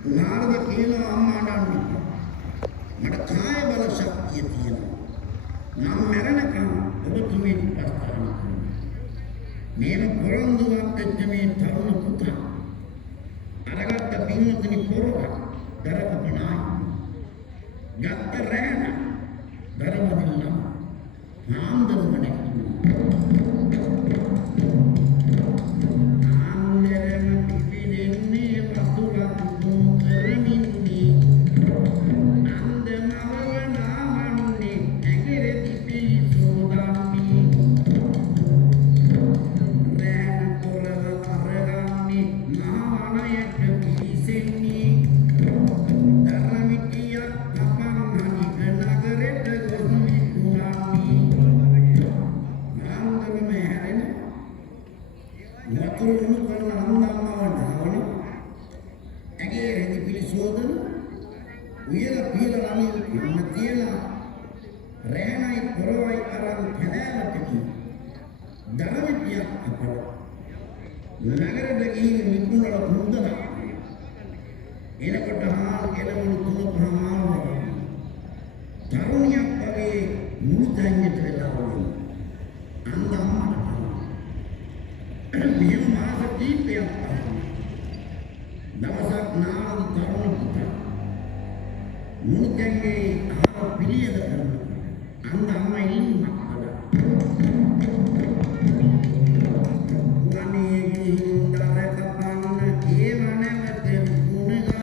නාරද කියලා අම්මාට මට කාය බල ශක්තිය තියෙනවා. මම මරණකම් ඔබතුමීට ප්‍රස්තාවනා කරනවා. මේව පොරොන්දුවක් දෙච්ච මේ තරුණ පුතා අරගත්ත පින්වතුනි පොරවක් දරපපනා ගත්ත රෑන දරවදින්න නාම්දරුවනේ Mungkin